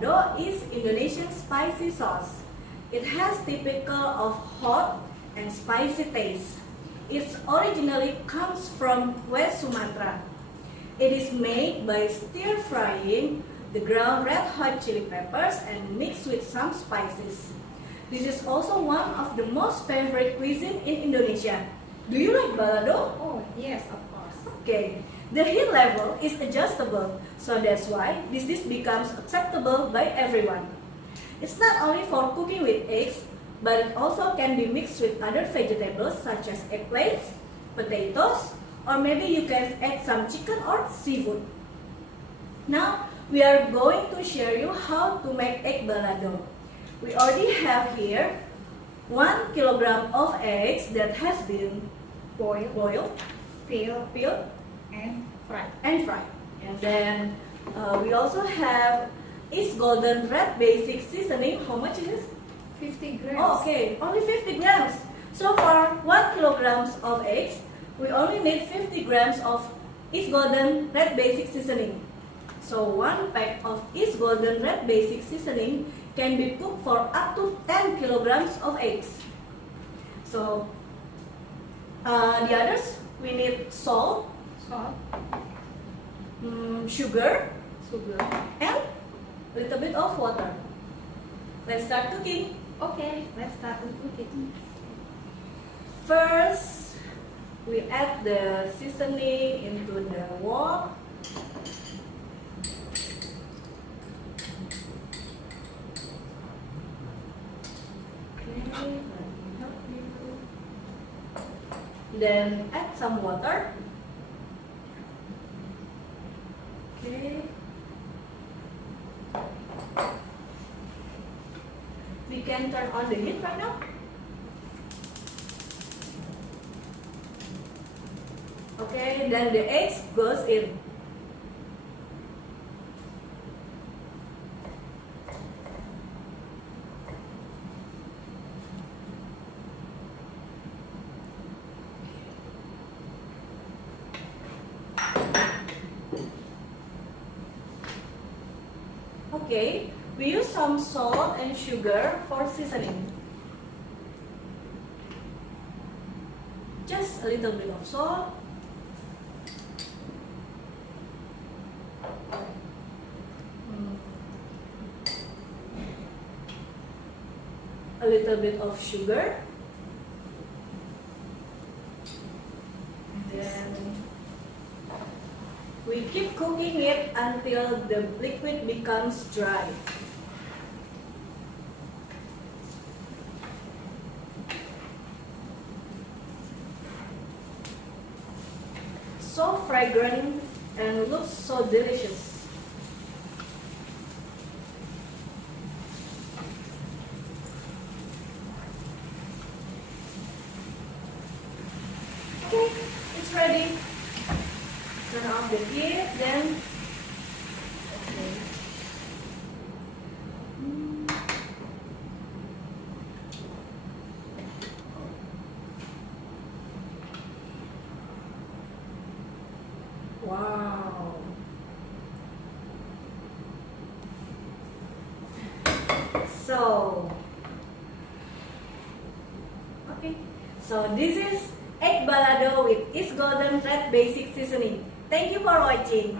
balado is Indonesian spicy sauce. It has typical of hot and spicy taste. It originally comes from West Sumatera. It is made by stir-frying the ground red hot chili peppers and mixed with some spices. This is also one of the most favorite cuisine in Indonesia. Do you like balado? Oh, yes, of course. Okay. The heat level is adjustable, so that's why this dish becomes acceptable by everyone. It's not only for cooking with eggs, but it also can be mixed with other vegetables such as eggplants, potatoes, or maybe you can add some chicken or seafood. Now, we are going to show you how to make egg balado. We already have here 1 kilogram of eggs that has been boiled, peeled, And fried. And then we also have IsGolden Red Basic Seasoning. How much is this? 50 grams. Oh, okay, only 50 grams. So for 1 kilograms of eggs, we only need 50 grams of IsGolden Red Basic Seasoning. So 1 pack of IsGolden Red Basic Seasoning can be cooked for up to 10 kilograms of eggs. So the others, we need salt, sugar, and a little bit of water. Let's start cooking. Okay, let's start with cooking. First, we add the seasoning into the wok. Okay, let me help you. Then add some water. Okay. We can turn on the heat right now. Okay, then the eggs goes in. Okay, we use some salt and sugar for seasoning. Just a little bit of salt. A little bit of sugar. Then we keep cooking it until the liquid becomes dry. So fragrant and looks so delicious. Okay, it's ready. Turn off the heat, then okay. Wow. So, okay. So this is egg balado with IsGolden Red Basic Seasoning. Thank you for watching.